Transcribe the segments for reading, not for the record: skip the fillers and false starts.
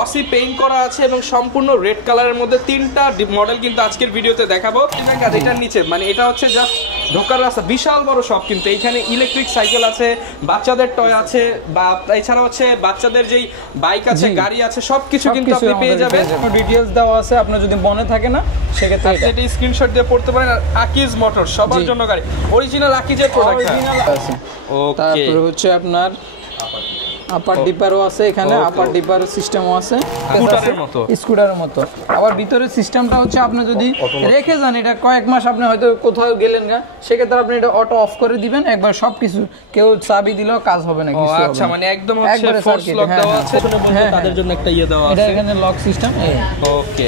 Glossy paint করা আছে এবং সম্পূর্ণ রেড কালারের মধ্যে তিনটা মডেল কিন্তু আজকের ভিডিওতে দেখাবো। এটার নিচে মানে এটা হচ্ছে জাস্ট ঢোকার রাস্তা, বিশাল বড় শপ কিন্তু এইখানে ইলেকট্রিক সাইকেল আছে, বাচ্চাদের টয় আছে, বা এছাড়া হচ্ছে বাচ্চাদের যেই বাইক আছে, গাড়ি আছে, সবকিছু কিন্তু আপনি পেয়ে যাবেন। ডিটেইলস দেওয়া আছে, আপনার যদি মনে থাকে না সেক্ষেত্রে এটা স্ক্রিনশট দিয়ে পড়তে পারেন। আর আকিজ মোটর সবার জন্য গাড়ি, অরিজিনাল আকিজের প্রোডাক্ট আছে। ওকে, তারপরে হচ্ছে আপনার আপার ডিপারও আছে, এখানে আপার ডিপার সিস্টেমও আছে, স্কুটারের মতো। আবার ভিতরে সিস্টেমটা হচ্ছে আপনি যদি রেখে যান, এটা কয়েক মাস আপনি হয়তো কোথাও গেলেন না, সেক্ষেত্রে আপনি এটা অটো অফ করে দিবেন, একবার সবকিছু কেউ চাবি দিলেও কাজ হবে না কিছু। আচ্ছা, মানে একদম হচ্ছে ফোর্স লক দেওয়া আছে, তাদের জন্য একটা ইয়ে দেওয়া আছে, এটা এখানে লক সিস্টেম। ওকে,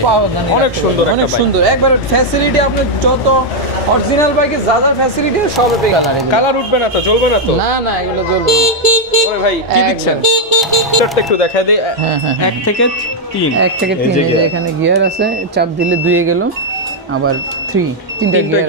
অনেক সুন্দর, অনেক সুন্দর, একবার ফ্যাসিলিটি আপনি যত অরিজিনাল বাইকে যা যা ফ্যাসিলিটি সবই পেয়ে। কালার উঠবে না তো, জ্বলবে না তো? না না, এগুলো জ্বলবে। ওরে ভাই কি দিচ্ছেন? চারটা একটু দেখায় দেই। 1 থেকে 3 এখানে গিয়ার আছে, চাপ দিলে 2 গেল, আবার 3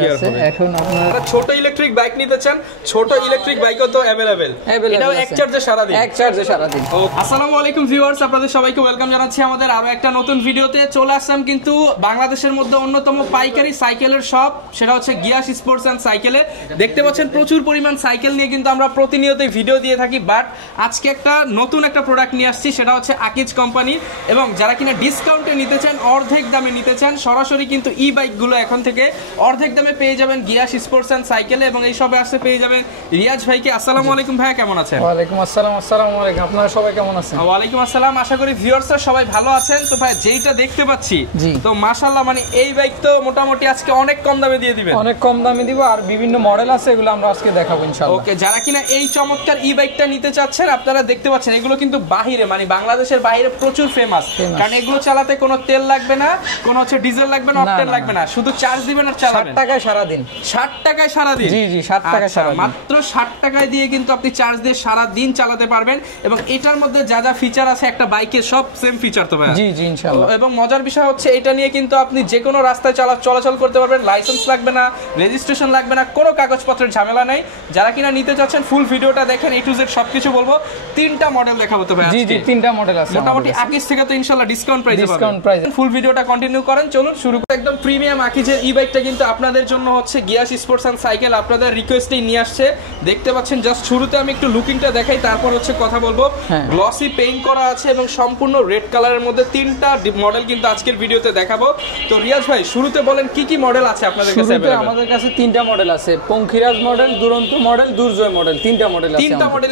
গিয়ার আছে। এখন আপনারা ছোট ইলেকট্রিক বাইক নিতে চান, ছোট ইলেকট্রিক বাইকও তো अवेलेबल, এটাও এক চার্জে সারা দিন। আসসালামু আলাইকুম ভিউয়ার্স, আপনাদের সবাইকে ওয়েলকাম জানাচ্ছি আমাদের আরো একটা নতুন ভিডিওতে। চলে আসলাম কিন্তু বাংলাদেশের মধ্যে অন্যতম পাইকারি সাইকেলের শপ, সেটা হচ্ছে গিয়াস স্পোর্টস এন্ড সাইকেলে। দেখতে পাচ্ছেন প্রচুর পরিমাণ সাইকেল নিয়ে কিন্তু আমরা প্রতিনিয়তই ভিডিও দিয়ে থাকি, বাট আজকে একটা নতুন একটা প্রোডাক্ট নিয়ে আসছি, সেটা হচ্ছে আকিজ কোম্পানি। এবং যারা কিনা ডিসকাউন্টে নিতে চান, অর্ধেক দামে নিতে চান, সরাসরি কিন্তু ই বাইকগুলো এখন থেকে অর্ধেক দামে পেয়ে যাবেন গিয়াস স্পোর্টস এন্ড সাইকেলে। এবং এই সবে আসতে পেয়ে যাবেন রিয়াজ ভাইকে। আসসালামু আলাইকুম ভাইয়া, কেমন আছেন? ওয়ালাইকুম আসসালাম। আসসালামু আলাইকুম, আপনারা সবাই কেমন আছেন? ওয়ালাইকুম আসসালাম, আশা করি ভিউয়ার্সরা সবাই ভালো আছেন। তো ভাই যেইটা দেখতে পাচ্ছি, তো মাশাআল্লাহ, মানে এই বাইক তো মোটামুটি আজকে অনেক কম দামে দিয়ে দিবেন। অনেক কম দামে দিব, আর বিভিন্ন মডেল আছে, এগুলো আমরা আজকে দেখাবো ইনশাআল্লাহ। ওকে, যারা কিনা এই চমৎকার ই বাইকটা নিতে চাচ্ছেন, আপনারা দেখতে পাচ্ছেন এগুলো কিন্তু বাহিরে, মানে বাংলাদেশের বাইরে প্রচুর ফেমাস, কারণ এগুলো চালাতে কোনো তেল লাগবে না, কোনো হচ্ছে ডিজেল লাগবে না, অকটেন লাগবে না, শুধু চার্জ দিবেন আর চালাবেন। 60 টাকায় সারা দিন। 60 টাকায় সারা দিন? জি জি, 60 টাকায় সারা দিন। মাত্র 60 টাকায় দিয়ে কিন্তু আপনি চার্জ দিয়ে সারা দিন চালাতে পারবেন। এবং এটার মধ্যে যা যা ফিচার আছে একটা বাইকের সব সেম ফিচার তো ভাই। জি জি ইনশাআল্লাহ। এবং মজার বিষয় হচ্ছে এটা নিয়ে কিন্তু আপনি যে কোনো রাস্তায় চলাচল করতে পারবেন, লাইসেন্স লাগবে না, রেজিস্ট্রেশন লাগবে না, কোনো কাগজপত্রের ঝামেলা নাই। যারা কিনা নিতে চাচ্ছেন ফুল ভিডিওটা দেখেন, A to Z সবকিছু বলবো। 3টা মডেল দেখাবো তো ভাই। জি জি, 3টা মডেল আছে মোটামুটি আকিজ থেকে তো ইনশাআল্লাহ ডিসকাউন্ট প্রাইসে পাবেন। ফুল ভিডিওটা কন্টিনিউ করেন, চলুন শুরু করি। একদম প্রিমিয়াম আকিজের ই বাইকটা কিন্তু আপনাদের জন্য হচ্ছে গিয়াস স্পোর্টস এন্ড সাইকেল আপনাদের রিকোয়েস্টেই নিয়ে আসছে। দেখতে পাচ্ছেন, জাস্ট শুরুতে আমি একটু লুকিংটা দেখাই, তারপর হচ্ছে কথা বলবো। গ্লসি পেইন্ট করা আছে এবং সম্পূর্ণ রেড কালারের মধ্যে তিনটা মডেল কিন্তু আজকের ভিডিওতে দেখাবো। তো রিয়াজ ভাই শুরুতে বলেন কি কি মডেল আছে আপনাদের কাছে? আমাদের কাছে 3টা মডেল আছে, পঙ্খিরাজ মডেল, দুরন্ত মডেল, দুর্জয় মডেল, 3টা মডেল আছে। 3টা মডেল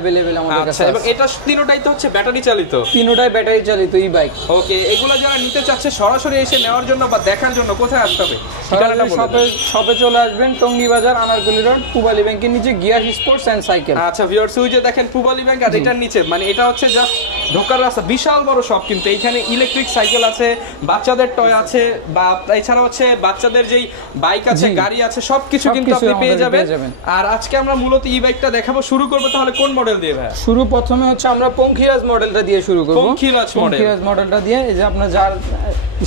अवेलेबल আমাদের কাছে। এবং এটা তিনটাই তো হচ্ছে ব্যাটারি চালিত? তিনটাই ব্যাটারি চালিত ই বাইক। ওকে, এগুলো যারা নিতে চাচ্ছে সরাসরি এসে নেওয়ার জন্য বা দেখার জন্য কোথায় আসতে হবে? শপে চলে আসবেন, টঙ্গী বাজার, আনারকলি রোড, পূবালী ব্যাংকের নিচে গিয়াস স্পোর্টস এন্ড সাইকেল। আচ্ছা ভিউয়ার্স, ওই যে দেখেন পূবালী ব্যাংক, আর এটার নিচে মানে এটা হচ্ছে জাস্ট ঢোকার রাস্তা, বিশাল বড় শপ কিন্তু। এইখানে ইলেকট্রিক সাইকেল আছে, বাচ্চাদের টয় আছে, বা এছাড়া হচ্ছে বাচ্চাদের যেই বাইক আছে, গাড়ি আছে, সবকিছু কিন্তু আপনি পেয়ে যাবেন। আর আজকে আমরা মূলত ই বাইকটা দেখাবো। শুরু করব তাহলে কোন মডেল দিয়ে ভাই? প্রথমে হচ্ছে আমরা পঙ্খিরাজ মডেলটা দিয়ে শুরু করব। পঙ্খিরাজ মডেলটা দিয়ে, এই যে আপনার যার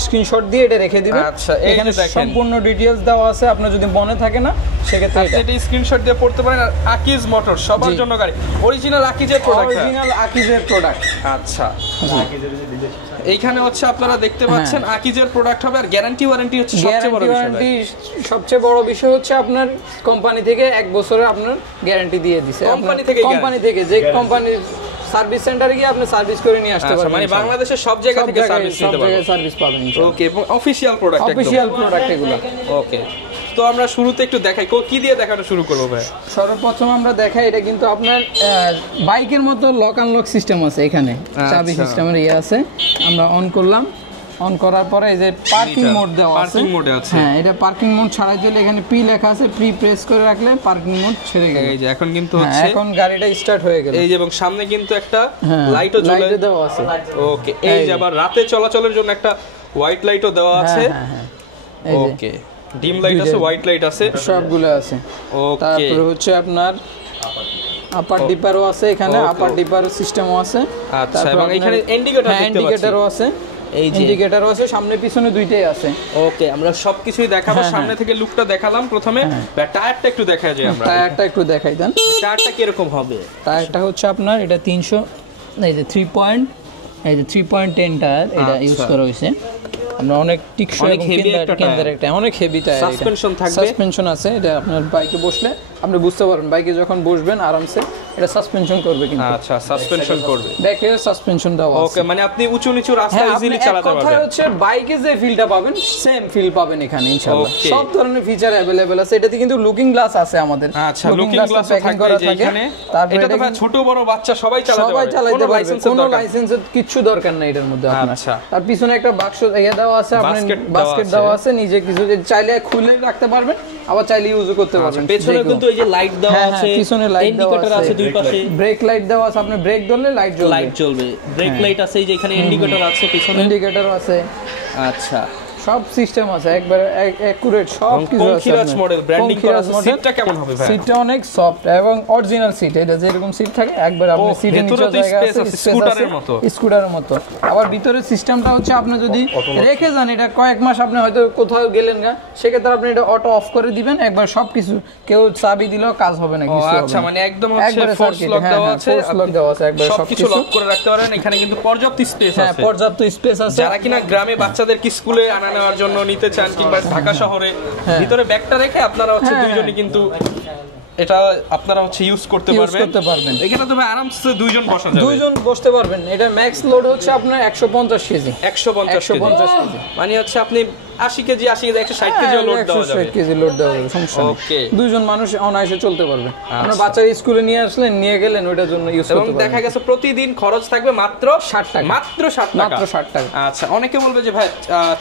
স্ক্রিনশট দিয়ে এটা রেখে দিবেন। আচ্ছা, এখানে সম্পূর্ণ ডিটেইলস দেওয়া আছে, আপনার যদি মনে থাকে না সেক্ষেত্রে এটা স্ক্রিনশট দিয়ে পড়তে পারেন। আর আকিজ মোটর সবার জন্য গাড়ি, অরিজিনাল আকিজের প্রোডাক্ট। আচ্ছা, এইখানে হচ্ছে আপনারা দেখতে পাচ্ছেন আকিজের প্রোডাক্ট হবে। আর গ্যারান্টি ওয়ারেন্টি হচ্ছে সবচেয়ে বড় বিষয় হচ্ছে আপনার কোম্পানি থেকে 1 বছরের আপনার গ্যারান্টি দিয়ে দিয়েছে। কোম্পানি থেকে যে কোম্পানির সার্ভিস সেন্টারে গিয়ে আপনি সার্ভিস করে নিয়ে আসতে পারবেন। মানে বাংলাদেশের সব জায়গা থেকে সার্ভিস পাবেন। ওকে, এবং অফিশিয়াল প্রোডাক্ট এগুলো। ওকে, তো আমরা শুরুতে একটু দেখাই, কি দিয়ে দেখানো শুরু করব ভাই? সর্বপ্রথম আমরা দেখাই, এটা কিন্তু আপনার বাইকের মতো লক আনলক সিস্টেম আছে, এখানে চাবি সিস্টেমের ইয়ে আছে। আমরা অন করলাম, অন করার পরে এই যে পার্কিং মোড দেওয়া আছে। হ্যাঁ, এটা পার্কিং মোড ছাড়াই চলে, এখানে পি লেখা আছে, প্রি প্রেস করে রাখলে পার্কিং মোড ছেড়ে গেল। এই যে এখন কিন্তু হচ্ছে, এখন গাড়িটা স্টার্ট হয়ে গেল। এই যে, এবং সামনে কিন্তু একটা লাইটও দেওয়া আছে। ওকে, এই যে আবার রাতে চলাচলের জন্য একটা হোয়াইট লাইটও দেওয়া আছে। ওকে, ডিম লাইট আছে, হোয়াইট লাইট আছে, সবগুলো আছে। ওকে, তারপরে হচ্ছে আপনার আপার ডিপারও আছে, এখানে আপার ডিপার সিস্টেমও আছে। আচ্ছা, এবং এখানে ইন্ডিকেটরও আছে, এই যে ইন্ডিকেটরও আছে, সামনে পিছনে দুইটাই আছে। ওকে, আমরা সবকিছুই দেখাবো। সামনে থেকে লুকটা দেখালাম প্রথমে, টায়ারটা একটু দেখা যায়। আমরা টায়ারটা একটু দেখাই দেন। টায়ারটা কি রকম হবে? টায়ারটা হচ্ছে আপনার এটা 300, এই যে 3 পয়েন্ট এই যে 3.10 টায়ার এটা ইউজ করা হয়েছে। আমরা অনেক টিকসই এবং কেন্দ্রের একটা অনেক হেভি টায়ার, সাসপেনশন থাকবে, সাসপেনশন আছে। এটা আপনার বাইকে বসলে আপনি বুঝতে পারবেন, বাইকে যখন বসবেন আরামসে এটা সাসপেনশন করবে কিন্তু। আচ্ছা, সাসপেনশন করবে, ব্যাকে সাসপেনশন দেওয়া আছে। ওকে, মানে আপনি উঁচু নিচু রাস্তা ইজিলি চালাতে পারবেন। কথা হচ্ছে বাইকে যে ফিলটা পাবেন সেম ফিল পাবেন এখানে ইনশাআল্লাহ। সব ধরনের ফিচার अवेलेबल আছে। এটাতে কিন্তু লুকিং গ্লাস আছে আমাদের। আচ্ছা, লুকিং গ্লাস প্যাকিং করা থাকে এখানে। এটা তো ভাই ছোট বড় বাচ্চা সবাই চালাতে পারবে, কোনো লাইসেন্সের কিছু দরকার নাই এটার মধ্যে আপনার। আচ্ছা, আর পিছনে একটা বাক্স দেওয়া আছে, আপনি বাস্কেট দেওয়া আছে, নিজে কিছু চাইলে খুলে রাখতে পারবেন, আবার চাইলে ইউজও করতে পারবেন। পেছনে কিন্তু এই যে লাইট দেওয়া আছে, পিছনে লাইট দেওয়া আছে, দুই পাশে ব্রেক লাইট দেওয়া আছে। আপনি ব্রেক ধরলে লাইট জ্বলবে, ব্রেক লাইট আছে, এই যে এখানে ইন্ডিকেটর আছে, পিছনে ইন্ডিকেটর আছে। আচ্ছা, সব সিস্টেম আছে একবারে একুরেট, সব কিছু আছে। পঙ্খিরাজ মডেল ব্র্যান্ডিং করা আছে। সিটটা কেমন হবে ভাই? সিটটা অনেক সফট এবং অরিজিনাল সিট। এটা যেরকম সিট থাকে একবার আপনি সিটের নিচে জায়গা আছে, স্কুটারের মতো। আবার ভিতরে সিস্টেমটা হচ্ছে আপনি যদি রেখে যান এটা কয়েক মাস, আপনি হয়তো কোথাও গেলেন না, সেক্ষেত্রে আপনি এটা অটো অফ করে দিবেন, একবার সবকিছু কেউ চাবি দিলেও কাজ হবে না, কিছু হবে না। আচ্ছা, মানে একদম হচ্ছে ফোর্স লক দেওয়া আছে, ফোর্স লক দেওয়া আছে, একবার সবকিছু লক করে রাখতে পারেন। এখানে কিন্তু পর্যাপ্ত স্পেস আছে। হ্যাঁ, পর্যাপ্ত স্পেস আছে। যারা কিনা গ্রামে বাচ্চাদেরকে স্কুলে আনা নেওয়ার জন্য নিতে চান, কিংবা ঢাকা শহরে ভিতরে ব্যাগটা রেখে আপনারা হচ্ছে দুইজনই কিন্তু এটা আপনারা হচ্ছে ইউজ করতে পারবেন। এখানে তো ভাই আরামসে দুইজন বসা যাবে, দুইজন বসতে পারবেন। এটা ম্যাক্স লোড হচ্ছে আপনার 150 কেজি। 150 কেজি মানে হচ্ছে আপনি 80 কেজি 160 কেজি লোড দেওয়া যাবে, 160 কেজি লোড দেওয়া যাবে, সমস্যা নেই। ওকে, দুইজন মানুষ অনায়াসে চলতে পারবে। আপনার বাচ্চা স্কুলে নিয়ে আসলেন, নিয়ে গেলেন, ওটার জন্য ইউজ করতে পারবেন। এবং দেখা গেছে প্রতিদিন খরচ থাকবে মাত্র 60 টাকা, মাত্র 60 টাকা। আচ্ছা, অনেকে বলবে যে ভাই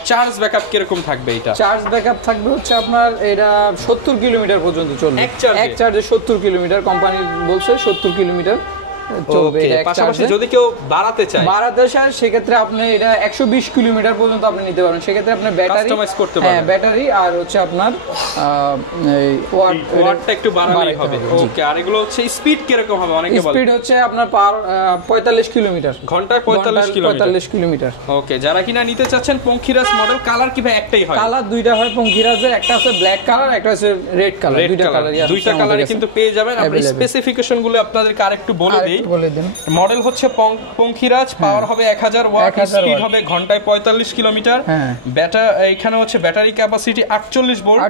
চার্জ ব্যাকআপ কিরকম থাকবে? এটা চার্জ ব্যাকআপ থাকবে হচ্ছে আপনার এটা 70 কিলোমিটার পর্যন্ত চলবে। এক চার্জে 70 কিলোমিটার, কোম্পানি বলছে 70 কিলোমিটার চলবে। পাশাপাশি যদি কেউ বাড়াতে চায় সেক্ষেত্রে আপনি এটা 120 কিলোমিটার পর্যন্ত আপনি নিতে পারবেন। সেক্ষেত্রে আপনার ব্যাটারি কাস্টমাইজ করতে পারবেন। হ্যাঁ, ব্যাটারি আর হচ্ছে আপনার ওয়াটটা একটু বাড়ালেই হবে। ওকে, আর এগুলো হচ্ছে স্পিড কি রকম হবে? অনেকে বলে স্পিড হচ্ছে আপনার পার 45 কিলোমিটার, ঘন্টায় 45 কিলোমিটার। ওকে, যারা কিনা নিতে চাচ্ছেন পঙ্খিরাজ মডেল, কালার কি ভাই একটাই হয়? কালার দুইটা হয় পঙ্খিরাজের, একটা আছে ব্ল্যাক কালার, একটা আছে রেড কালার। দুইটা কালারে কিন্তু পেয়ে যাবেন। আমরা স্পেসিফিকেশন গুলো আপনাদেরকে আরেকটু বলে দেই। মডেল হচ্ছে পঙ্খিরাজ, পাওয়ার হবে 1000 ওয়াট, স্পিড হবে ঘন্টায় 45 কিলোমিটার। এখানে হচ্ছে ব্যাটারি ক্যাপাসিটি 48 ভোল্ট,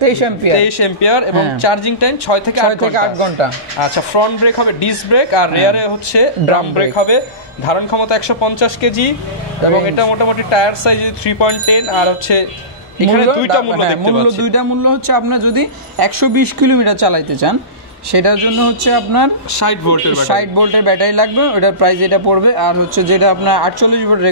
23 অ্যাম্পিয়ার এবং চার্জিং টাইম 6 থেকে 8 ঘন্টা। আচ্ছা, ফ্রন্ট ব্রেক হবে ডিস্ক ব্রেক, আর রিয়ারে হচ্ছে ড্রাম ব্রেক হবে। ধারণ ক্ষমতা 150 কেজি এবং এটা মোটামুটি টায়ার সাইজ 3.10। আর হচ্ছে এখানে দুইটা মূল্য দেখতে পাচ্ছেন। দুইটা মূল্য হচ্ছে আপনার যদি 120 কিলোমিটার চালাতে চান, সেটার জন্য হচ্ছে আপনার 60 ভোল্টের ব্যাটারি লাগবে, ওটার প্রাইস এটা পড়বে। আর হচ্ছে যেটা আপনার 48 ভোল্ট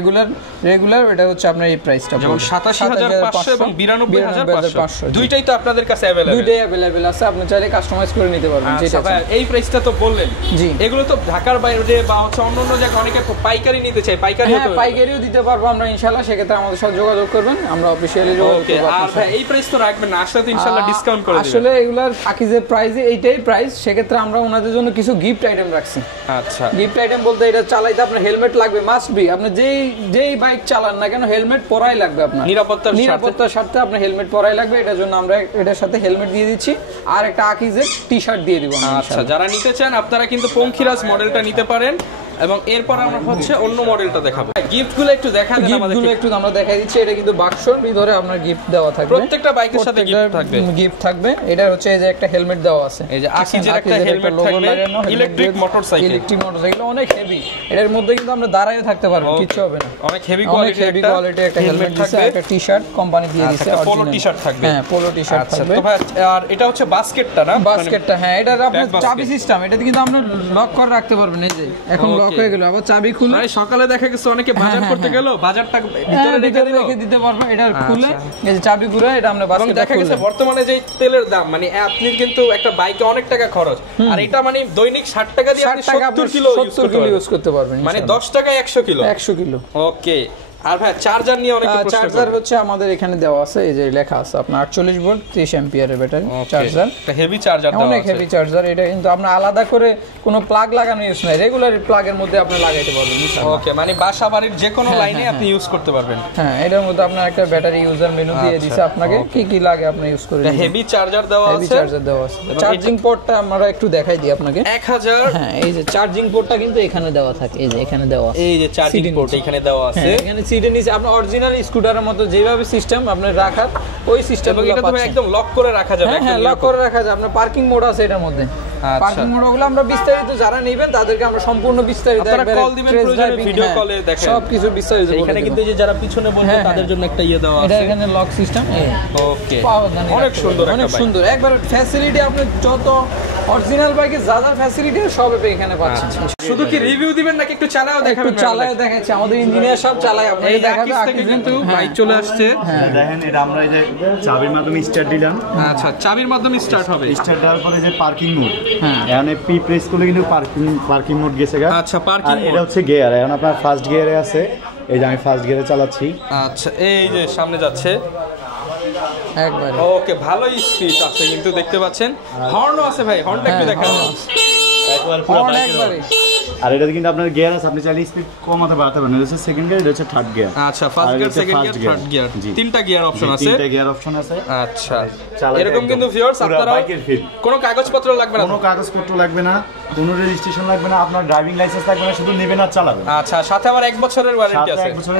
রেগুলার ওটা হচ্ছে আপনার এই প্রাইসটা যেমন 87500 এবং 92500 দুইটাই তো আপনাদের কাছে अवेलेबल। দুইটাই अवेलेबल আছে, আপনি চাইলে কাস্টমাইজ করে নিতে পারবেন। আচ্ছা ভাই, এই প্রাইসটা তো বললেন, জি এগুলো তো ঢাকার বাইরে বা হচ্ছে অন্যান্য জায়গায় অনেকে পাইকারি নিতে চায়, পাইকারিও দিতে পারবো আমরা ইনশাআল্লাহ। সেক্ষেত্রে আমাদের সাথে যোগাযোগ করবেন, আমরা অফিশিয়ালি যোগাযোগ করব। আর ভাই এই প্রাইস তো রাখবেন না, আসলে তো ইনশাআল্লাহ ডিসকাউন্ট করে দিবেন। আসলে এগুলার আকিজের প্রাইস এইটাই প্রাইস। সেক্ষেত্রে আমরা ওনাদের জন্য কিছু গিফট আইটেম রাখছি। আচ্ছা, গিফট আইটেম বলতে এটা চালাইতে আপনার হেলমেট লাগবে, মাস্ট বি। আপনি যেই বাইক চালান না কেন হেলমেট পরাই লাগবে আপনার, নিরাপত্তার স্বার্থে আপনার হেলমেট পরাই লাগবে। এটার জন্য আমরা এটার সাথে হেলমেট দিয়ে দিচ্ছি, আর একটা আকিজের টি-শার্ট দিয়ে দিব। আচ্ছা, যারা নিতে চান আপনারা কিন্তু পঙ্খিরাজ মডেলটা নিতে পারেন। এবং এরপর আমরা হচ্ছে অন্য মডেলটা দেখাবো। গিফটগুলো একটু দেখা দেন আমাদের। গিফটগুলো একটু আমরা দেখাই দিচ্ছি। এটা কিন্তু বাক্সর ভিতরে আপনার গিফট দেওয়া থাকবে, প্রত্যেকটা বাইকের সাথে গিফট থাকবে। এটা হচ্ছে এই যে একটা হেলমেট দেওয়া আছে, এই যে আকিজের একটা হেলমেট থাকবে, ইলেকট্রিক মোটরসাইকেল অনেক হেভি। এর মধ্যে কিন্তু আমরা দাঁড়ায়ও থাকতে পারবো, কিছু হবে না। অনেক হেভি কোয়ালিটির একটা হেলমেট থাকবে, একটা টি-শার্ট কোম্পানি দিয়ে দিয়েছে, পোলো টি-শার্ট থাকবে। হ্যাঁ, পোলো টি-শার্ট থাকবে। তো ভাই, আর এটা হচ্ছে বাস্কেটটা না? বাস্কেটটা, হ্যাঁ, এটা আপনার চাবি সিস্টেম। এটাতে কিন্তু আমরা লক করে রাখতে পারবেন। এই যে এখন লক হয়ে গেল, আবার চাবি খুলে সকালে দেখা গেছে অনেকে বাজার করতে গেল, বাজারটা ভিতরে রেখে দিতে পারবেন। এটা খুলে এই যে চাবি ঘুরে এটা আমরা বাস্কেটে দেখা গেছে বর্তমানে যে তেলের দাম, মানে আপনি কিন্তু একটা বাইকে অনেক টাকা খরচ, আর এটা মানে দৈনিক 60 টাকা দিয়ে আপনি 70 কিলো ইউজ করতে পারবেন। মানে 10 টাকায় 100 কিলো। ওকে, আর ভাই চার্জার নিয়ে অনেক প্রশ্ন। চার্জার হচ্ছে আমাদের এখানে দেওয়া আছে, এই যে লেখা আছে আপনার 48 ভোল্ট 30 অ্যাম্পিয়ারের ব্যাটারি চার্জার। এটা হেভি চার্জার দেওয়া আছে, অনেক হেভি চার্জার। এটা কিন্তু আপনি আলাদা করে কোনো প্লাগ লাগানো ইউজ নাই, রেগুলার প্লাগের মধ্যে আপনি লাগাইতে পারবেন। ওকে, মানে বাসা বাড়ির যে কোনো লাইনে আপনি ইউজ করতে পারবেন। হ্যাঁ, এটার মধ্যে আপনার একটা ব্যাটারি ইউজার মেনু দিয়ে দিয়েছে আপনাকে, কি কি লাগে আপনি ইউজ করে নিন। হেভি চার্জার দেওয়া আছে, হেভি চার্জার দেওয়া আছে। চার্জিং পোর্টটা আমরা একটু দেখাই দিই আপনাকে। 1000। হ্যাঁ, এই যে চার্জিং পোর্টটা কিন্তু এখানে দেওয়া থাকে, এই যে এখানে দেওয়া আছে। এই যে চার্জিং পোর্ট এখানে দেওয়া আছে, এখানে সিটের নিচে আপনার অরিজিনাল স্কুটারের মতো যেভাবে সিস্টেম আপনার রাখার ওই সিস্টেম। এবং এটা তো একদম লক করে রাখা যাবে। হ্যাঁ, লক করে রাখা যায়। আপনার পার্কিং মোড আছে এটার মধ্যে। পার্কিং মোডগুলো আমরা বিস্তারিত যারা নেবেন তাদেরকে আমরা সম্পূর্ণ বিস্তারিত একবারে কল দিবেন, প্রয়োজনে ভিডিও কলে দেখেন সবকিছু বিস্তারিত। এখানে কিন্তু যে যারা পিছনে বসবে তাদের জন্য একটা ইয়ে দেওয়া আছে, এটা এখানে লক সিস্টেম। ওকে, অনেক সুন্দর, অনেক সুন্দর। একবার ফ্যাসিলিটি আপনি যত অরিজিনাল বাইকে যা যা ফ্যাসিলিটি সব এখানে পাচ্ছেন। শুধু কি রিভিউ দিবেন নাকি একটু চালাও দেখাবেন? একটু চালায় দেখাচ্ছি, আমাদের ইঞ্জিনিয়ার সব চালায় আপনাদের দেখাবে। আগে কিন্তু বাইক চলে আসছে, দেখেন এটা আমরা এই যে চাবির মাধ্যমে স্টার্ট দিলাম। আচ্ছা, চাবির মাধ্যমে স্টার্ট হবে। স্টার্ট দেওয়ার পরে যে পার্কিং মোড, এখানে পি প্রেস করলে কিন্তু পার্কিং মোড গেছে গা। আচ্ছা, পার্কিং মোড। এটা হচ্ছে গিয়ার, এখন আপনার ফার্স্ট গিয়ারে আছে। এই যে আমি ফার্স্ট গিয়ারে চালাচ্ছি। আচ্ছা, এই যে সামনে যাচ্ছে একবার। ওকে, ভালোই স্পিড আছে কিন্তু দেখতে পাচ্ছেন। হর্নও আছে ভাই, হর্নটা একটু দেখান। আর এটাতে কিন্তু আপনার গিয়ার আছে, আপনি চাইলে স্পিড কমাতে বাড়াতে পারেন। এটা হচ্ছে সেকেন্ড গিয়ার, এটা হচ্ছে থার্ড গিয়ার। আচ্ছা, first gear, second gear, third gear, তিনটা গিয়ার অপশন আছে। তিনটা গিয়ার অপশন আছে। আচ্ছা, এরকম কিন্তু ভিউয়ার্স আপনারা কোনো কাগজপত্র লাগবে না, কোনো কাগজপত্র লাগবে না, কোনো রেজিস্ট্রেশন লাগবে না, আপনার ড্রাইভিং লাইসেন্স লাগবে না, শুধু নেবেন আর চালাবেন। আচ্ছা, সাথে আবার 1 বছরের ওয়ারেন্টি আছে। 1 বছরের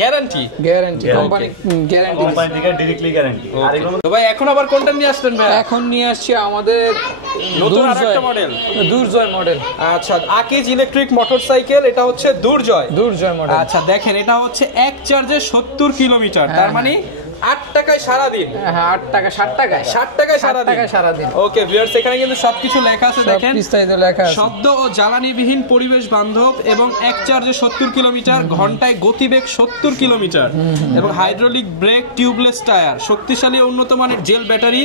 guarantee. Guarantee company guarantee, company থেকে ডাইরেক্টলি গ্যারান্টি। আর এগুলো তো ভাই এখন আবার কোনটা নিয়ে আসলেন ভাই? এখন নিয়ে আসছি আমাদের নতুন আরেকটা মডেল, দুর্জয় মডেল। আচ্ছা, আকিজ ইলেকট্রিক মোটরসাইকেল, এটা হচ্ছে দুর্জয় মডেল। আচ্ছা, দেখেন এটা হচ্ছে এক চার্জে 70 কিলোমিটার, তার মানে 8 টাকায় সারা দিন। হ্যাঁ, 8 টাকা 60 টাকায় 60 টাকায় সারা দিন। ওকে ভিউয়ার্স, এখানে কিন্তু সবকিছু লেখা আছে, দেখেন বিস্তারিত লেখা আছে। শব্দ ও জ্বালানিবিহীন পরিবেশ বান্ধব এবং এক চার্জে 70 কিলোমিটার, ঘন্টায় গতিবেগ 70 কিলোমিটার এবং হাইড্রোলিক ব্রেক, টিউবলেস টায়ার, শক্তিশালী উন্নত মানের জেল ব্যাটারি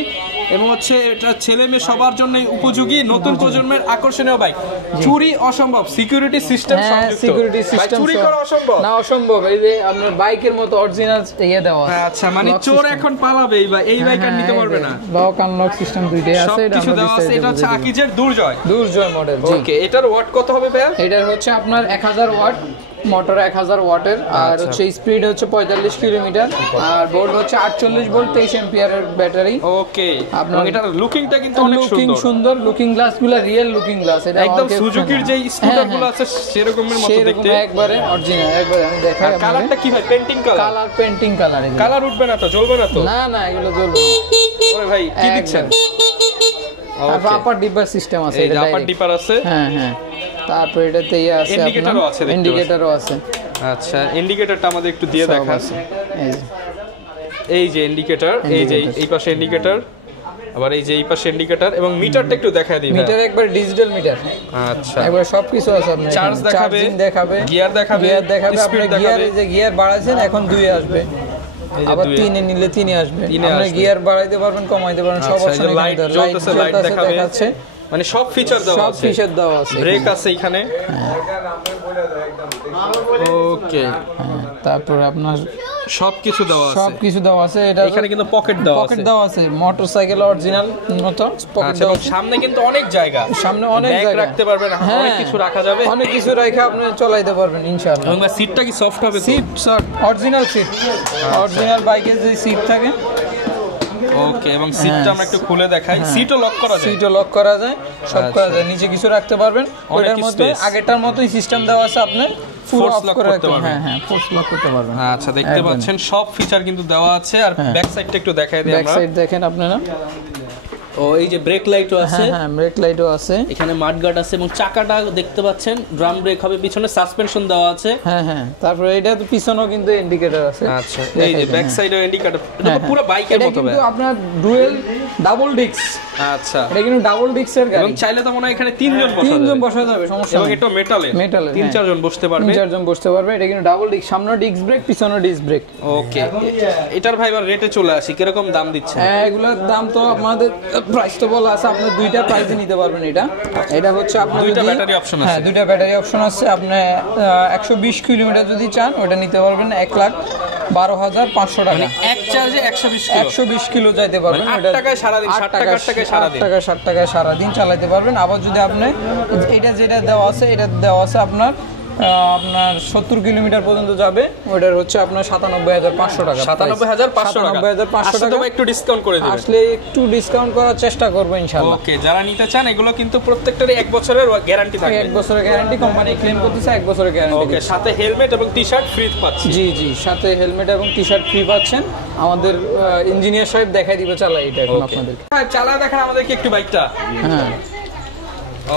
এবং হচ্ছে এটা ছেলে মেয়ে সবার জন্যই উপযোগী নতুন প্রজন্মের আকর্ষণীয় বাইক। চুরি অসম্ভব, সিকিউরিটি সিস্টেম সংযুক্ত। সিকিউরিটি সিস্টেম চুরি করা অসম্ভব না, অসম্ভব। এই যে আপনার বাইকের মতো অরিজিনাল ইয়ে দেওয়া আছে। আচ্ছা, মানে চোর এখন পালাবেই বা এই বাইক আর নিতে পারবে না। লক আনলক সিস্টেম দুইটাই আছে। এটা আমরা বিস্তারিত এটা হচ্ছে আকিজের দুর্জয় মডেল। ওকে, এটার ওয়াট কত হবে ভাই? এটার হচ্ছে আপনার 1000 ওয়াট মোটর, 1000 ওয়াটের। আর হচ্ছে স্পিড হচ্ছে 45 কিলোমিটার, আর ভোল্ট হচ্ছে 48 ভোল্ট 23 অ্যাম্পিয়ারের ব্যাটারি। ওকে, আপনার এটার লুকিংটা কিন্তু অনেক সুন্দর। লুকিং গ্লাসগুলো রিয়েল লুকিং গ্লাস, এটা একদম সুজুকির যে স্কুটারগুলো আছে সেরকমের মতো দেখতে, একবারে অরিজিনাল। একবারে আমি দেখাই। কালারটা কি ভাই? Painting colour, painting colour. Colour উঠবে না তো, জ্বলবে না তো? না, এগুলো জ্বলবে না। ওরে ভাই, কি দিচ্ছেন? ওকে, আপার ডিপার সিস্টেম আছে, এটা আপার ডিপার আছে। হ্যাঁ। তারপর এটাতে আছে, ইন্ডিকেটরও আছে। আচ্ছা, ইন্ডিকেটরটা আমাদের একটু দিয়ে দেখান। এই যে ইন্ডিকেটর, এই যে এই পাশে ইন্ডিকেটর, আবার এই যে এই পাশে ইন্ডিকেটর এবং মিটারটা একটু দেখায় দিই। মিটার একবার ডিজিটাল মিটার। আচ্ছা, একবার সবকিছু আছে। আপনার চার্জ দেখাবে, গিয়ার দেখাবে, আপনি গিয়ারে যে গিয়ার বাড়াইছেন এখন 2 এ আসবে, আবার 3 এ নিলে 3 এ আসবে। আপনি গিয়ার বাড়াইতে পারবেন, কমাইতে পারবেন, সব অপশন লাইট দেখাচ্ছে, মানে সব ফিচার দেওয়া আছে। ব্রেক আছে এখানে। ওকে, তারপর আপনার সবকিছু দেওয়া আছে। এটা এখানে কিন্তু পকেট দেওয়া আছে। মোটরসাইকেল অরিজিনাল মতো পকেট দেওয়া আছে। সামনে কিন্তু অনেক জায়গা, সামনে অনেক জায়গা রাখতে পারবেন, অনেক কিছু রাখা যাবে, অনেক কিছু রেখে আপনি চালাতে পারবেন ইনশাআল্লাহ। এবং সিটটা কি সফট হবে? সিট অরিজিনাল সিট, অরিজিনাল বাইকের যে সিট থাকে। ওকে, এবং সিটটা আমরা একটু খুলে দেখাই। সিটও লক করা যায়, সব করা যায়। নিচে কিছু রাখতে পারবেন। ওটার মধ্যে আগেরটার মতোই সিস্টেম দেওয়া আছে, আপনি ফোর্স লক করতে পারবেন। হ্যাঁ, ফোর্স লক করতে পারবেন। আচ্ছা, দেখতে পাচ্ছেন সব ফিচার কিন্তু দেওয়া আছে। আর ব্যাক সাইডটা একটু দেখাই দিই আমরা। ব্যাক সাইড দেখেন আপনারা। ও, এই যে ব্রেক লাইটও আছে। হ্যাঁ, ব্রেক লাইটও আছে। এখানে মাড গার্ড আছে এবং চাকাটা দেখতে পাচ্ছেন ড্রাম ব্রেক হবে, পিছনে সাসপেনশন দেওয়া আছে। হ্যাঁ। তারপরে এটা তো পিছনেও কিন্তু ইন্ডিকেটর আছে। আচ্ছা, এই যে ব্যাক সাইডেও ইন্ডিকেটর। এটা তো পুরো বাইকের মতো। এটা কিন্তু আপনার ডুয়েল ডাবল ডিস্ক। আচ্ছা, এটা কিন্তু ডাবল ডিস্কের গাড়ি। এবং চাইলে তো মনে হয় এখানে 3 জন বসা যাবে, সমস্যা নেই। এবং এটা মেটালের 3-4 জন বসতে পারবে। 3-4 জন বসতে পারবে। এটা কিন্তু ডাবল ডিস্ক, সামনে ডিস্ক ব্রেক, পিছনে ডিস্ক ব্রেক। ওকে, এটার ভাই এবার রেটে চলে আসি, কিরকম দাম দিচ্ছে? এগুলোর দাম তো আমাদের প্রাইস তো বলা আছে, আপনি দুইটা প্রাইসে নিতে পারবেন। এটা হচ্ছে আপনার দুইটা ব্যাটারি অপশন আছে। হ্যাঁ, দুইটা ব্যাটারি অপশন আছে। আপনি 120 কিলোমিটার যদি চান ওটা নিতে পারবেন 1,12,500 টাকা। এক চার্জে 120 কিলো যাইতে পারবেন। 8 টাকায় সারাদিন, 60 টাকায় সারাদিন, 60 টাকায় সারাদিন চালাতে পারবেন। আবার যদি আপনি এটা যেটা দেওয়া আছে, এটা দেওয়া আছে আপনার 70 কিলোমিটার পর্যন্ত যাবে, ওটার হচ্ছে আপনার 97,500 টাকা। 97,500 টাকা। একটু ডিসকাউন্ট করে দিবেন। আসলে একটু ডিসকাউন্ট করার চেষ্টা করব ইনশাআল্লাহ। ওকে, যারা নিতে চান এগুলো কিন্তু প্রত্যেকটারই 1 বছরের গ্যারান্টি থাকবে। 1 বছরের গ্যারান্টি কোম্পানি ক্লেম করতেছে, 1 বছরের গ্যারান্টি। ওকে, সাথে হেলমেট এবং টি-শার্ট ফ্রি পাচ্ছেন। জি জি, সাথে হেলমেট এবং টি-শার্ট ফ্রি পাচ্ছেন। আমাদের ইঞ্জিনিয়ার সাহেব দেখাই দিবে চালাই এটা এখন আপনাদেরকে। হ্যাঁ, চালা দেখেন আমাদেরকে একটু বাইকটা। হ্যাঁ,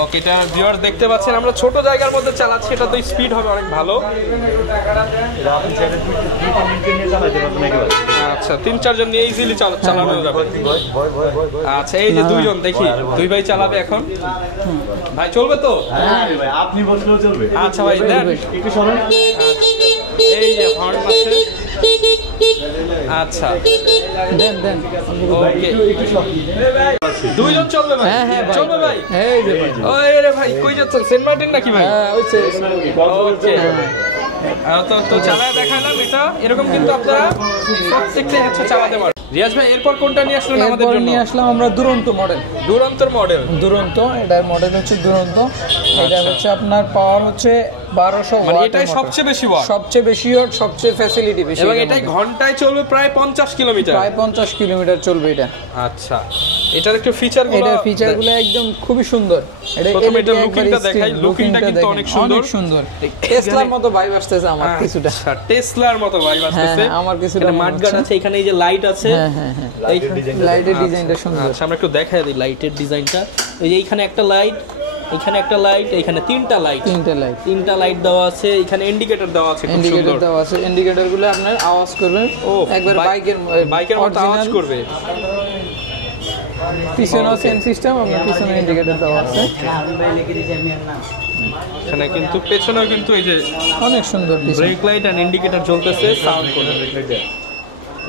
ওকে, এটা ভিউয়ার্স দেখতে পাচ্ছেন, আমরা ছোট জায়গার মধ্যে চালাচ্ছি, এটা তো স্পিড হবে অনেক ভালো। আচ্ছা, 3-4 জন নিয়ে ইজিলি চালানো যাবে। আচ্ছা, এই যে দুইজন দেখি, দুই ভাই চালাবে এখন। ভাই চলবে তো? আপনি বসলেও চলবে। আচ্ছা ভাই, দেন একটু সরেন। এই যে হর্ন আছে। আচ্ছা, দেন। ওকে, দুইজন চলবে ভাই? হ্যাঁ হ্যাঁ চলবে ভাই। এই যে ভাই, ওই রে ভাই, কই যাচ্ছেন? সেন্ট মার্টিন নাকি ভাই? হ্যাঁ ওইছে। ওকে, তো চালায় দেখালাম এটা। এরকম কিন্তু আপনারা প্রত্যেকটা হচ্ছে চালাতে পারেন। রিয়াজ ভাই, এরপর কোনটা নিয়ে আসলেন আমাদের এরপর জন্য? নিয়ে আসলাম আমরা দুরন্ত মডেল। দুরন্তর মডেল। দুরন্ত, এটার মডেল হচ্ছে দুরন্ত। এটা হচ্ছে আপনার পাওয়ার হচ্ছে 1200 মানে ওয়াট। এটাই সবচেয়ে বেশি ওয়াট, সবচেয়ে বেশি ওয়াট, সবচেয়ে ফ্যাসিলিটি বেশি। এবং এটাই ঘন্টায় চলবে প্রায় 50 কিলোমিটার। প্রায় 50 কিলোমিটার চলবে এটা। আচ্ছা, এটার একটু ফিচারগুলো, এটার ফিচারগুলো একদম খুবই সুন্দর। প্রথমে এটা লুকিংটা দেখাই। লুকিংটা কিন্তু অনেক সুন্দর, অনেক সুন্দর। টেসলার মতো ভাইব আসতেছে আমার কিছুটা। আচ্ছা, টেসলার মতো ভাইব আসতেছে। হ্যাঁ, আমার কিছুটা মাঠগার্ড আছে, এখানে এই যে লাইট আছে। হ্যাঁ হ্যাঁ হ্যাঁ, লাইটের ডিজাইনটা সুন্দর। আচ্ছা, আমরা একটু দেখাই দিই লাইটের ডিজাইনটা। এই যে এইখানে একটা লাইট, এখানে একটা লাইট, এখানে তিনটা লাইট দেওয়া আছে। এখানে ইন্ডিকেটর দেওয়া আছে, খুব সুন্দর দেওয়া আছে। ইন্ডিকেটরগুলো আপনার আওয়াজ করবে, একবার বাইকের মতো আওয়াজ করবে। পিছনেও সেম সিস্টেম, আপনার পিছনে ইন্ডিকেটর দেওয়া আছে। এখানে কিন্তু পেছনেও কিন্তু এই যে অনেক সুন্দর ব্রেক লাইট এন্ড ইন্ডিকেটর জ্বলতেছে, সাউন্ড করবে।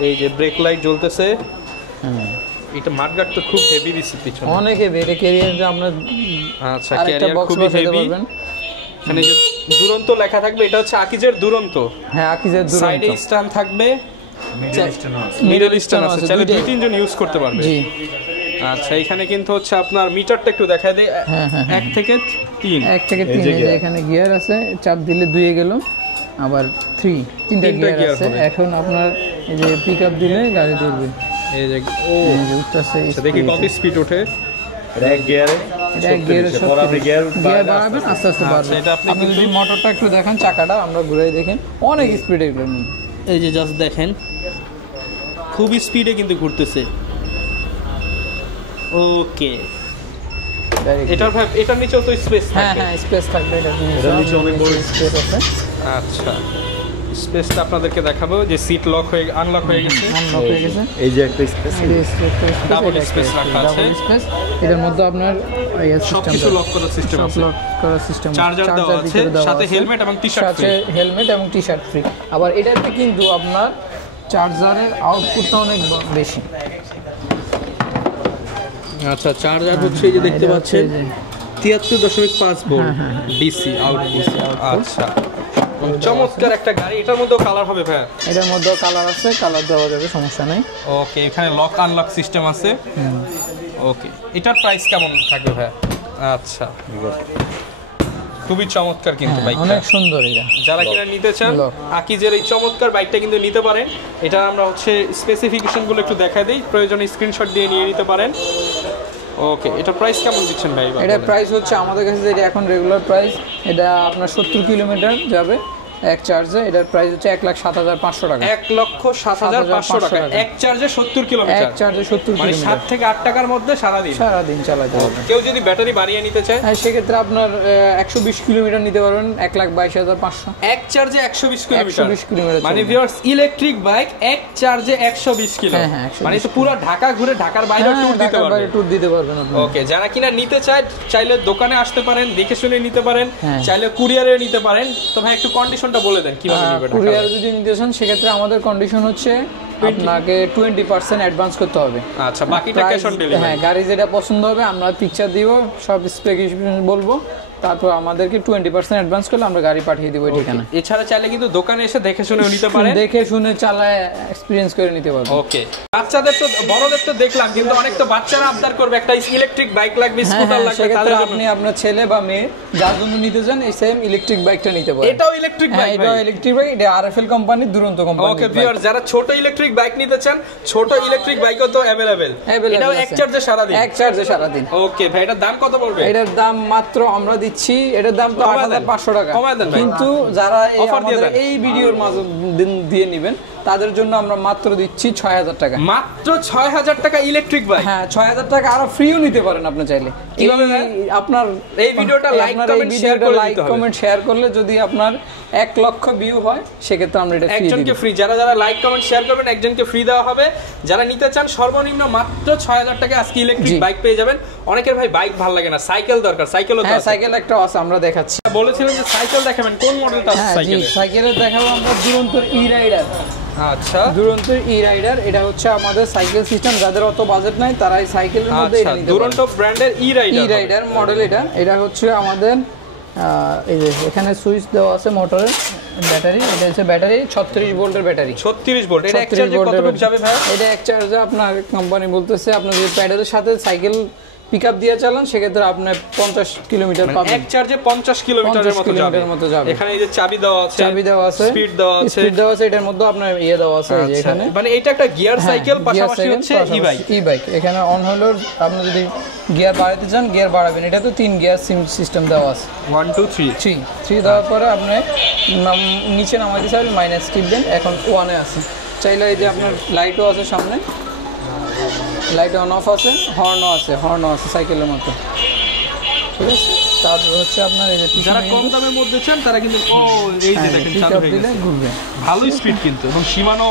এই যে ব্রেক লাইট জ্বলতেছে। এটা মাঠগার্ড তো খুব হেভি দিছে পিছনে, অনেক হেভি। এটা ক্যারিয়ারে আমরা আচ্ছা, ক্যারিয়ার খুব হেভি। এখানে যে দুরন্ত লেখা থাকবে, এটা হচ্ছে আকিজের দুরন্ত। হ্যাঁ, আকিজের দুরন্ত। সাইডে স্ট্যান্ড থাকবে, মিডল স্ট্যান্ড আছে, চাইলে 2-3 জন ইউজ করতে পারবে। জি। আচ্ছা, এখানে কিন্তু হচ্ছে আপনার মিটারটা একটু দেখায় দেয়। 1 থেকে 3, 1 থেকে 3 এই যে এখানে গিয়ার আছে, চাপ দিলে 2 এ গেল, আবার 3 তিনটা গিয়ার আছে। এখন আপনার এই যে পিকআপ দিলে গাড়ি ধরবে। এই যে এই যে উঠতেছে। আচ্ছা, দেখি কত স্পিড ওঠে। এটা এক গিয়ারে, গিয়ার বাড়াবেন, আস্তে আস্তে বাড়বে। এটা আপনি যদি মোটরটা একটু দেখেন, চাকাটা আমরা ঘুরাই দেখেন, অনেক স্পিড এগুলোর মধ্যে। এই যে জাস্ট দেখেন, খুব স্পিডে কিন্তু ঘুরতেছে। ওকে, এটার নিচেও তো স্পেস থাকবে। হ্যাঁ হ্যাঁ, স্পেস থাকবে। এটার নিচে অনেক বড় স্পেস আছে। আচ্ছা, স্পেসটা আপনাদেরকে দেখাবো যে সিট লক হয়ে আনলক হয়ে গেছে। এই যে একটা স্পেস, ডাবল স্পেস রাখা আছে। এটার মধ্যে আপনার সবকিছু লক করার সিস্টেম আছে, চার্জার দেওয়া আছে, সাথে হেলমেট এবং টি-শার্ট ফ্রি। হেলমেট এবং টি-শার্ট ফ্রি। আবার এটাতে কিন্তু আপনার চার্জারের আউটপুটটা অনেক বেশি। আচ্ছা, চার্জার হচ্ছে এই যে দেখতে পাচ্ছেন 73.5 ভোল্ট ডিসি আউটপুট। আচ্ছা, চমৎকার একটা গাড়ি। এটার মধ্যেও কালার হবে ভাই? এটার মধ্যেও কালার আছে, কালার দেওয়া যাবে, সমস্যা নাই। ওকে, এখানে লক আনলক সিস্টেম আছে। ওকে, এটার প্রাইস কেমন থাকবে ভাই? আচ্ছা, খুবই চমৎকার কিন্তু বাইকটা, অনেক সুন্দর। এটা যারা কিনা নিতে চান আকিজের এই চমৎকার বাইকটা কিন্তু নিতে পারেন। এটা আমরা হচ্ছে স্পেসিফিকেশনগুলো একটু দেখা দিই, প্রয়োজনে স্ক্রিনশট দিয়ে নিয়ে নিতে পারেন। ওকে, এটা প্রাইস কেমন দিচ্ছেন ভাই? এটা প্রাইস হচ্ছে আমাদের কাছে যেটা এখন রেগুলার প্রাইস, এটা আপনার 70 কিলোমিটার যাবে এক চার্জে। এটার প্রাইস হচ্ছে 1,07,500 টাকা। 1,07,500 টাকা এক চার্জে 70 কিলোমিটার। এক চার্জে 70 মানে কিলোমিটার, 7 থেকে 8 টাকার মধ্যে সারাদিন চালাতে পারবেন। কেউ যদি ব্যাটারি বাড়িয়ে নিতে চায়, সেক্ষেত্রে আপনার 120 কিলোমিটার নিতে পারবেন 1,22,500। এক চার্জে 120 কিলোমিটার, 120 কিলোমিটার। মানে ভিউয়ার্স, ইলেকট্রিক বাইক এক চার্জে 120 কিলো, মানে তো পুরো ঢাকা ঘুরে ঢাকার বাইরে ট্যুর দিতে পারবেন। ওকে, যারা কিনা নিতে চায় চাইলে দোকানে আসতে পারেন, দেখে শুনে নিতে পারেন, চাইলে কুরিয়ারে নিতে পারেন। তো ভাই একটু কন্ডিশনটা বলে দেন কিভাবে নেবেন? কুরিয়ারে যদি নিতে চান সেক্ষেত্রে আমাদের কন্ডিশন হচ্ছে আপনাকে 20% অ্যাডভান্স করতে হবে। আচ্ছা, বাকিটা ক্যাশ অন ডেলিভারি। হ্যাঁ, গাড়ি যেটা পছন্দ হবে আমরা পিকচার দিব, সব স্পেসিফিকেশন বলবো, তারপর আমাদেরকে 20% অ্যাডভান্স করলে আমরা গাড়ি পাঠিয়ে দিব ঠিকানা। এছাড়া চাইলে কিন্তু দোকানে এসে দেখে শুনে নিতে পারেন, দেখে শুনে চালায় এক্সপেরিয়েন্স করে নিতে পারবেন। ওকে, বাচ্চাদের তো বড়দের তো দেখলাম, কিন্তু অনেক তো বাচ্চারা আবদার করবে একটা ইলেকট্রিক বাইক লাগবে, স্কুটার লাগবে, তাদের জন্য আপনি আপনার ছেলে বা মেয়ে যার জন্য নিতে চান এই সেম ইলেকট্রিক বাইকটা নিতে পারেন। এটাও ইলেকট্রিক বাইক, এটাও ইলেকট্রিক বাইক, এটা আরএফএল কোম্পানি, দুরন্ত কোম্পানি। ওকে ভিউয়ার্স, যারা ছোট ইলেকট্রিক বাইক নিতে চান, ছোট ইলেকট্রিক বাইকও তো अवेलेबल, এটাও এক চার্জে সারা দিন। এক চার্জে সারা দিন। ওকে ভাই, এটার দাম কত পড়বে? এটার দাম মাত্র আমরা দিচ্ছি, এটার দাম তো 8500 টাকা, কিন্তু যারা এই ভিডিওর মাঝে দিয়ে নেবেন তাদের জন্য আমরা মাত্র দিচ্ছি 6000 টাকা। মাত্র 6000 টাকা ইলেকট্রিক বাইক? হ্যাঁ, 6000 টাকা আরো ফ্রিও নিতে পারেন আপনি চাইলে। কিভাবে? আপনার এই ভিডিওটা লাইক কমেন্ট শেয়ার করলে যদি আপনার 1 লক্ষ ভিউ হয় সেক্ষেত্রে আমরা এটা ফ্রি দিই। একজনকে ফ্রি, যারা যারা লাইক কমেন্ট শেয়ার করবেন একজনকে ফ্রি দেওয়া হবে। যারা নিতে চান সর্বনিম্ন মাত্র 6000 টাকা আজকে ইলেকট্রিক বাইক পেয়ে যাবেন। অনেকের ভাই বাইক ভালো লাগে না, সাইকেল দরকার, সাইকেলও তো আছে। সাইকেল একটা আছে, আমরা দেখাচ্ছি। বলেছিলেন যে সাইকেল দেখাবেন, কোন মডেলটা আছে সাইকেলে? সাইকেলে দেখাবো আমরা দুরন্তর ই-রাইডার। আচ্ছা, দুরন্ত ই-রাইডার, এটা হচ্ছে আমাদের সাইকেল সিস্টেম, যাদের অত বাজেট নাই তারা এই সাইকেলের মধ্যে এটা নিতে পারে। দুরন্ত ব্র্যান্ডের ই-রাইডার মডেল এটা হচ্ছে আমাদের এই যে এখানে সুইচ দেওয়া আছে মোটরের, ব্যাটারি, এটা হচ্ছে ব্যাটারি 36 ভোল্টের ব্যাটারি। 36 ভোল্ট, এটা এক চার্জে কতটুকু যাবে ভাই? এটা এক চার্জে আপনার কোম্পানি বলতেছে আপনি যদি প্যাডেলের সাথে সাইকেল পিকআপ দিয়ে চালান সেক্ষেত্রে আপনি 50 কিলোমিটার পাবেন। এক চার্জে 50 কিলোমিটারের মতো যাবে। এখানে এই যে চাবি দেওয়া আছে, স্পিড দেওয়া আছে, এটার মধ্যে আপনার দেওয়া আছে যে এখানে, মানে এটা একটা গিয়ার সাইকেল, পাশাপাশি হচ্ছে ই-বাইক। এখানে অন হলো, আপনি যদি গিয়ার বাড়াতে চান গিয়ার বাড়াবেন। এটা তো 3 গিয়ার সিস্টেম দেওয়া আছে, 1 2 3 দেওয়ার পরে আপনি নিচে নামাইতে চাইলে মাইনাস টিপবেন। এখন 1 এ আছে, চাইলে এই যে আপনার লাইটও আছে সামনে, লাইট অন অফ আছে, হর্নও আছে সাইকেলের মতো, ঠিক আছে। তারপর হচ্ছে আপনার এই যে যারা কম দামের মধ্যে চান তারা কিন্তু এই যে দেখেন চালু হয়ে গেছে, ঘুরবে, ভালো স্পিড কিন্তু, এবং Shimano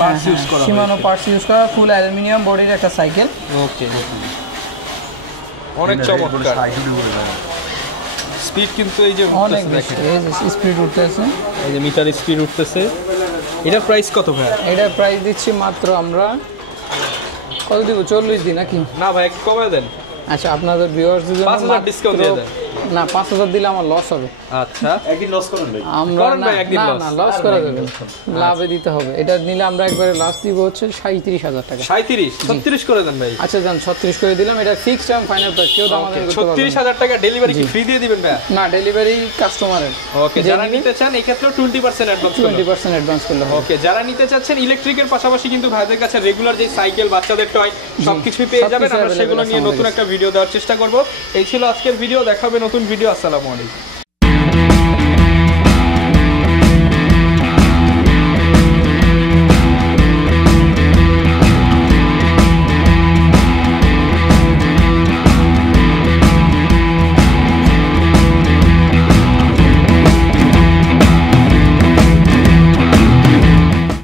পার্টস ইউজ করা, Shimano পার্টস ইউজ করা, ফুল অ্যালুমিনিয়াম বডির একটা সাইকেল। ওকে, অনেক চমৎকার স্পিড কিন্তু, এই যে অনেক বেশি, এই যে স্পিড উঠতেছে, এই যে মিটার স্পিড উঠতেছে। এটা প্রাইস কত ভাই? এটা প্রাইস দিচ্ছি মাত্র আমরা কত দিব, 40 দিন নাকি? না ভাই, একটু কমায় দেন। আচ্ছা, আপনাদের ভিউয়ার্সদের জন্য 5000 ডিসকাউন্ট দিয়ে দেন। না, 5000 দিলে আমার লস হবে। আচ্ছা, একদিন লস করেন ভাই? আমরা না লস করা যাবে, লাভে দিতে হবে। এটা নিলে আমরা একবারে লাস্ট দিব হচ্ছে 37000 টাকা। 36 করে দেন ভাই। আচ্ছা যান, 36 করে দিলাম। এটা ফিক্সড টাইম ফাইনাল প্রাইস, কেউ দাম আমাদের করতে পারবে না। 36000 টাকা ডেলিভারি কি ফ্রি দিয়ে দিবেন ভাই? না, ডেলিভারি কাস্টমারের। ওকে, যারা নিতে চান এই ক্ষেত্রে 20% অ্যাডভান্স করলে 20% অ্যাডভান্স করলে হবে। ওকে, যারা নিতে চাচ্ছেন ইলেকট্রিকের পাশাপাশি কিন্তু ভাইদের কাছে রেগুলার যে সাইকেল, বাচ্চাদের টয় সবকিছুই পেয়ে যাবেন। আমরা সেগুলো নিয়ে নতুন একটা ভিডিও দেওয়ার চেষ্টা করব। এই ছিল আজকের ভিডিও, দেখা হবে নতুন ভিডিও। আসসালামু আলাইকুম।